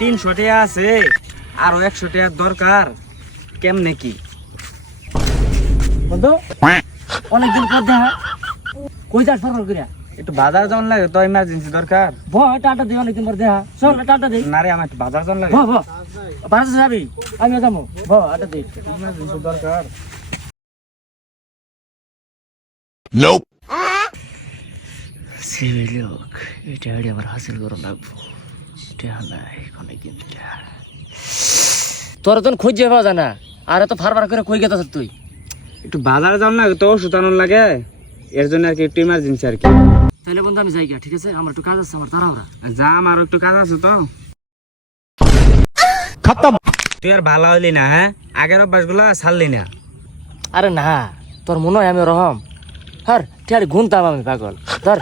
300 টাকা আছে, আরো 100 টাকার দরকার। কেমনে কি বন্ধু অনেকদিন পর দেখা, কই যাস ফরফর করিয়া? একটু বাজার যাওয়ার লাগে তো, ইমার্জেন্সি দরকার। টাটা দিই, অনেকদিন পর দেখা, চল টাটা দিই। না রে, আমার একটু বাজার যাওয়ার লাগে। বাড়াতে যাবি, আমিও যাবো। আটা দিই, ইমার্জেন্সি দরকার। লোক এটা আবার হাসিল করে রাখবো। তোর তো খোঁজ পাওয়া যায় না, আর এত ফারবার করে কই গেছ তুই? একটু বাজার যাওয়ার লাগে তো, ওষুধ আনার লাগে, এর জন্য আর কি একটু ইমার্জেন্সি আর কি। তাহলে বন্ধু আমি যাই গা, ঠিক আছে? আমার একটু কাজ আছে, আমার তাড়াহুড়া। যা, আমার একটু কাজ আছে তো। তুই আর ভালো হইলি না, হ্যাঁ? আগের অভ্যাস গুলা ছাড়লি না। আরে না, তোর মনে হয় আমি রহম? হর টিয়ারি গুনতাম আমি, পাগল। ধর